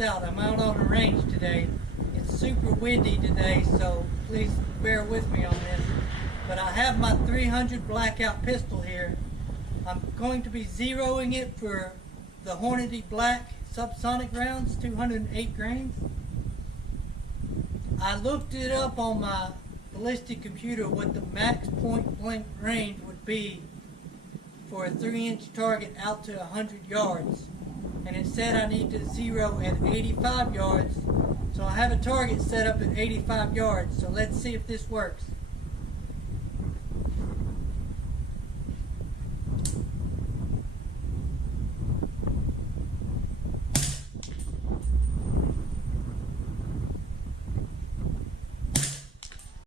I'm out on the range today. It's super windy today, so please bear with me on this. But I have my 300 blackout pistol here. I'm going to be zeroing it for the Hornady Black subsonic rounds, 208 grains. I looked it up on my ballistic computer what the max point blank range would be for a 3-inch target out to 100 yards. And it said I need to zero at 85 yards. So I have a target set up at 85 yards. So let's see if this works.